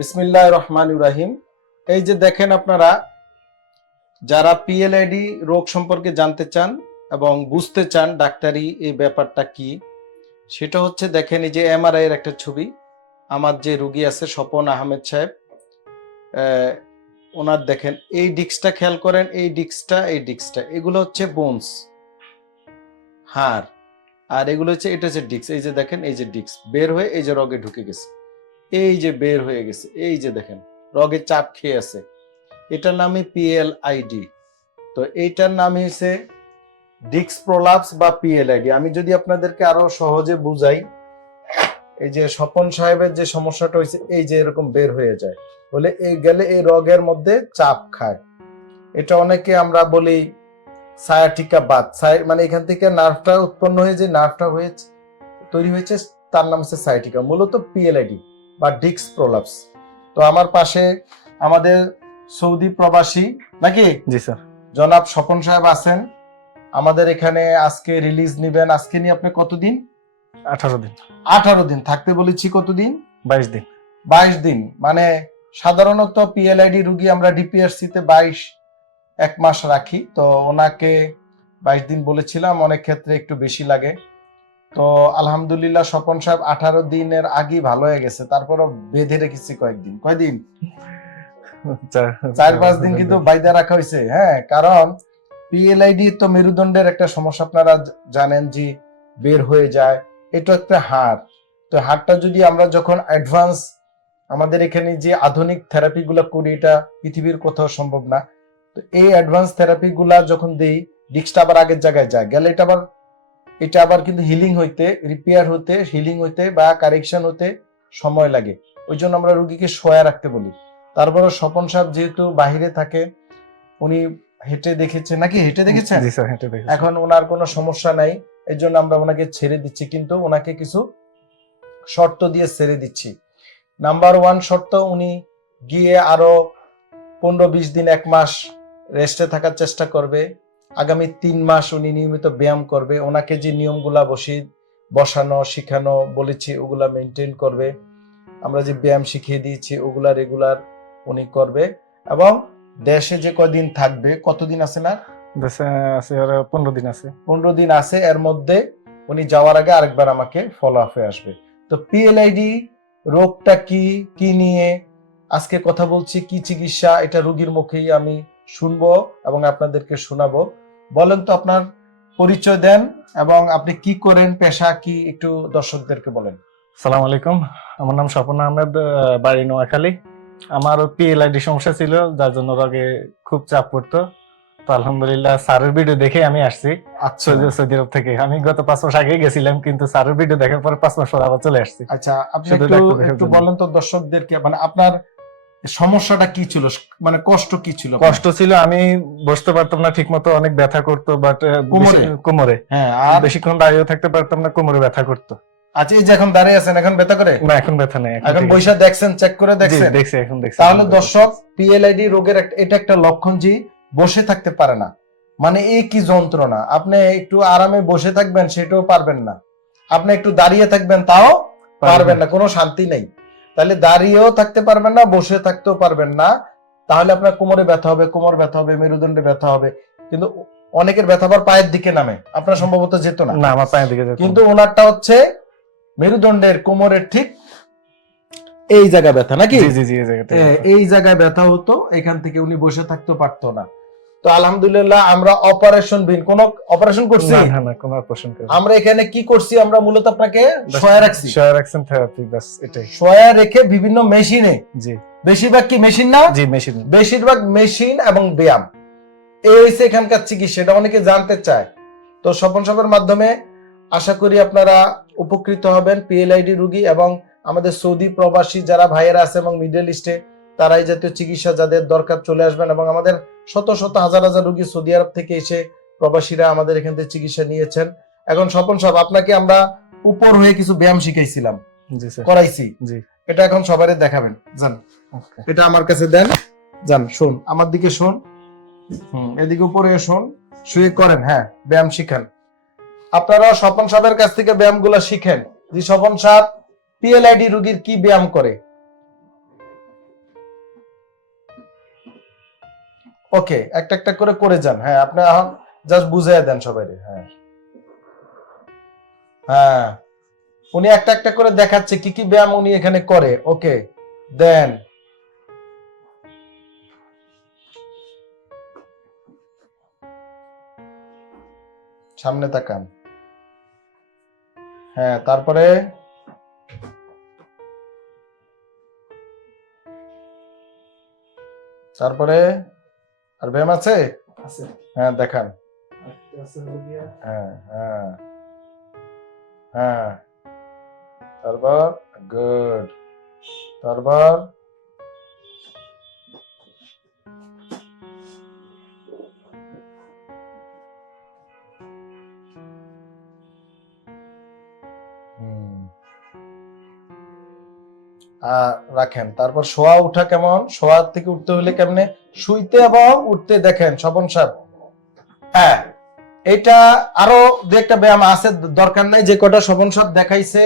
বিসমিল্লাহ রহমান ইব্রাহিম এই যে দেখেন আপনারা, যারা পিএলআইডি রোগ সম্পর্কে জানতে চান এবং বুঝতে চান ডাক্তারি এই ব্যাপারটা কি, সেটা হচ্ছে দেখেন এই যে এমআরআই এর একটা ছবি। আমার যে রুগী আছে স্বপন আহমেদ সাহেব ওনার দেখেন, এই ডিস্কটা খেয়াল করেন, এই ডিস্কটা এই ডিস্কটা, এগুলো হচ্ছে বোনস, হাড়, আর এগুলো হচ্ছে, এটা হচ্ছে ডিস্ক, এই যে দেখেন, এই যে ডিক্স বের হয়ে এই যে রগে ঢুকে গেছে। এই যে বের হয়ে গেছে, এই যে দেখেন, রগে চাপ খেয়ে আছে। এটার নামই পিএল আইডি তো এইটার নাম হয়েছে ডিক্স প্রলাপস বা পিএলআইডি আমি যদি আপনাদেরকে আরও সহজে বুঝাই, এই যে স্বপন সাহেবের যে সমস্যাটা হয়েছে এই যে এরকম বের হয়ে যায়। বলে এই গেলে এই রগের মধ্যে চাপ খায়। এটা অনেকে আমরা বলি সায়াটিকা বাদ। মানে এখান থেকে নার্ভটা উৎপন্ন হয়ে যে নার্ভটা হয়েছে তৈরি হয়েছে, তার নাম হচ্ছে সায়াটিকা মূলত পিএলআইডি বা ডিক্স প্রলাপস। তো আমার পাশে আমাদের সৌদি প্রবাসী নাকি? জি স্যার। জনাব স্বপন সাহেব আছেন। আমাদের এখানে আজকে রিলিজ নিবেন। আজকে নিয়ে আপনি কতদিন? আঠারো দিন। আঠারো দিন। থাকতে বলেছি কতদিন? বাইশ দিন। বাইশ দিন। মানে সাধারণত পিএলআইডি রুগী আমরা ডিপিআরসি তে বাইশ এক মাস রাখি। তো ওনাকে বাইশ দিন বলেছিলাম। অনেক ক্ষেত্রে একটু বেশি লাগে। তো আলহামদুলিল্লাহ স্বপন সাহেব আঠারো দিনের আগেই ভালো হয়ে গেছে তারপরও বেঁধে রেখেছি কয়েকদিন। কয়দিন? চার পাঁচ দিন কিন্তু বাইদা রাখা হয়েছে হ্যাঁ কারণ পিএলআইডি তো মেরুদণ্ডের একটা সমস্যা আপনারা জানেন যে বের হয়ে যায় এটা একটা হাড়। তো হাড়টা যদি আমরা যখন অ্যাডভান্স আমাদের এখানে যে আধুনিক থেরাপি গুলা করি এটা পৃথিবীর কোথাও সম্ভব না। তো এই অ্যাডভান্স থেরাপি গুলা যখন দেই ডিস্কটা আবার আগের জায়গায় যায় গেলে এটা আবার এটা আবার কিন্তু হিলিং হইতে রিপেয়ার হতে হিলিং হইতে বা কারেকশন হতে সময় লাগে। ওই জন্য আমরা রুগীকে শোয়া রাখতে বলি। তারপরে স্বপন সাহেব যেহেতু বাহিরে থাকে উনি হেঁটে দেখেছে। নাকি হেঁটে দেখেছেন? হেঁটে এখন ওনার কোনো সমস্যা নাই এর জন্য আমরা ওনাকে ছেড়ে দিচ্ছি। কিন্তু ওনাকে কিছু শর্ত দিয়ে ছেড়ে দিচ্ছি। নাম্বার ওয়ান শর্ত উনি গিয়ে আরও পনেরো বিশ দিন এক মাস রেস্টে থাকার চেষ্টা করবে। আগামী তিন মাস উনি নিয়মিত ব্যায়াম করবে। ওনাকে যে নিয়মগুলা বসি বসানো শিখানো বলেছি ওগুলা মেনটেন করবে। আমরা যে ব্যায়াম শিখিয়ে দিয়েছি ওগুলা রেগুলার উনি করবে। এবং দেশে যে কদিন থাকবে কতদিন আছে না? দেশে আছে আর পনেরো দিন আছে। পনেরো দিন আছে এর মধ্যে উনি যাওয়ার আগে আরেকবার আমাকে ফলো আপে আসবে। তো পিএলআইডি রোগটা কি কি নিয়ে আজকে কথা বলছি কি চিকিৎসা এটা রোগীর মুখেই আমি শুনব এবং আপনাদেরকে শোনাবো। বলেন তো আপনার পরিচয় দেন এবং আপনি কি করেন পেশা কি একটু দর্শকদেরকে বলেন। সালাম আলাইকুম। আমার নাম স্বপন আহমেদ বাড়ি নোয়াখালী। আমার পিএলআইডি সমস্যা ছিল যার জন্য আগে খুব চাপ পড়তো। তো আলহামদুলিল্লাহ স্যারের ভিডিও দেখে আমি আসছি। আচ্ছা। সৌদি সৌদি আরব থেকে। আমি গত পাঁচ মাস আগে গেছিলাম কিন্তু স্যারের ভিডিও দেখার পর পাঁচ মাস পর আবার চলে আসছি। আচ্ছা আপনি একটু। বলেন তো দর্শকদেরকে মানে আপনার সমস্যাটা কি ছিল? মানে কষ্ট কি ছিল? কষ্ট ছিল আমি বসতে পারতাম না ঠিক মতো অনেক ব্যথা করতো বাট কোমরে? কোমরে। হ্যাঁ আর? বেশিক্ষণ দাঁড়িয়ে থাকতে পারতাম না কোমরে ব্যথা করতো। আচ্ছা এই যে এখন দাঁড়িয়ে আছেন এখন ব্যথা করে? না এখন ব্যথা নেই এখন বৈশা দেখছেন চেক করে দেখছেন? দেখছি এখন দেখছি তাহলে দর্শক পিএলআইডি রোগের এটা একটা লক্ষণ যে বসে থাকতে পারে না। মানে এই কি যন্ত্রণা? আপনি একটু আরামে বসে থাকবেন সেটাও পারবেন না। আপনি একটু দাঁড়িয়ে থাকবেন তাও পারবেন না কোনো শান্তি নেই। তাহলে দাঁড়িয়েও থাকতে পারবেন না বসে থাকতেও পারবেন না। তাহলে আপনার কোমরে ব্যথা হবে কোমর ব্যথা হবে মেরুদণ্ডে ব্যথা হবে। কিন্তু অনেকের ব্যথা আবার পায়ের দিকে নামে। আপনার সম্ভবত যেত না। না আমার পায়ের দিকে কিন্তু ওনারটা হচ্ছে মেরুদণ্ডের কোমরের ঠিক এই জায়গা ব্যথা নাকি? এ, এই জায়গায় ব্যথা হতো এখান থেকে উনি বসে থাকতে পারতো না। তো আলহামদুলিল্লাহ আমরা অপারেশন বিন কোন অপারেশন করছি? না না কোনো অপারেশন করে আমরা এখানে কি করছি? আমরা মূলত আপনাকে সয়া রাখছি। সয়া রাখছেন থেরাপি বাস এটাই। সয়া রেখে বিভিন্ন মেশিনে জি। বেশিরভাগ কি মেশিন না? জি মেশিন। বেশিরভাগ মেশিন এবং ব্যায়াম। এই হচ্ছে এখানকার চিকিৎসা এটা অনেকে জানতে চায়। তো স্বপন সবের মাধ্যমে আশা করি আপনারা উপকৃত হবেন। পিএলআইডি রুগী এবং আমাদের সৌদি প্রবাসী যারা ভাইয়েরা আছে এবং মিডল ইস্টে তারা এই জাতীয় চিকিৎসা যাদের দরকার চলে আসবেন এবং আমাদের শত শত হাজার হাজার রুগী সৌদি আরব থেকে এসে প্রবাসীরা আমাদের এখান থেকে চিকিৎসা নিয়েছেন। এখন স্বপন সব আপনাকে আমরা উপর হয়ে কিছু ব্যায়াম শিখাইছিলাম। করাইছি। এটা এখন সবারই দেখাবেন। জান এটা আমার কাছে দেন। যান শোন। আমার দিকে শোন। এদিকে উপরে শোন। শুয়ে করেন হ্যাঁ ব্যায়াম শিখেন। আপনারা স্বপন সাহেবের কাছ থেকে ব্যায়ামগুলো শিখেন। যে স্বপন সাহেব পিএলআইডি রোগীর কি ব্যায়াম করে? ওকে একটা একটা করে করে যান। হ্যাঁ আপনি এখন জাস্ট বুঝাইয়া দেন সবাই হ্যাঁ। হ্যাঁ। উনি একটা একটা করে দেখাচ্ছে কি কি ব্যায়াম উনি এখানে করে। ওকে দেন। সামনে তাকান। হ্যাঁ তারপরে? তারপরে? আর ব্যায়াম আছে? আছে। হ্যাঁ দেখান। হ্যাঁ হ্যাঁ। হ্যাঁ। তারপর গুড তারপর রাখেন। তারপর শোয়া উঠা কেমন? শোয়া থেকে উঠতে হলে কেমনে? শুইতে এবং উঠতে দেখেন, স্বপন সাহেব। হ্যাঁ এটা আরও দু একটা ব্যায়াম আছে, দরকার নাই, যে কটা স্বপন সাহেব দেখাইছে,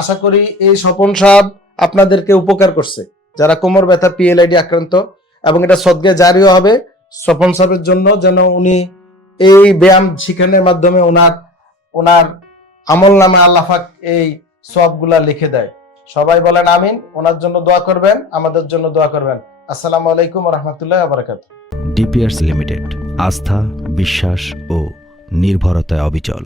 আশা করি এই স্বপন সাহেব আপনাদেরকে উপকার করছে। যারা কোমর ব্যথা পিএলআইডি আক্রান্ত, এবং এটা সদ্গে জারিও হবে, স্বপন সাহেবের জন্য যেন উনি এই ব্যায়াম শিখানোর মাধ্যমে ওনার ওনার আমল নামে আল্লাহাক এই সবগুলা লিখে দেয়। সবাই বলেন আমিন, ওনার জন্য দোয়া করবেন, আমাদের জন্য দোয়া করবেন। আসসালামু আলাইকুম রহমতুল্লাহ আবরাকাত ডিপিআরস লিমিটেড, আস্থা, বিশ্বাস ও নির্ভরতায় অবিচল।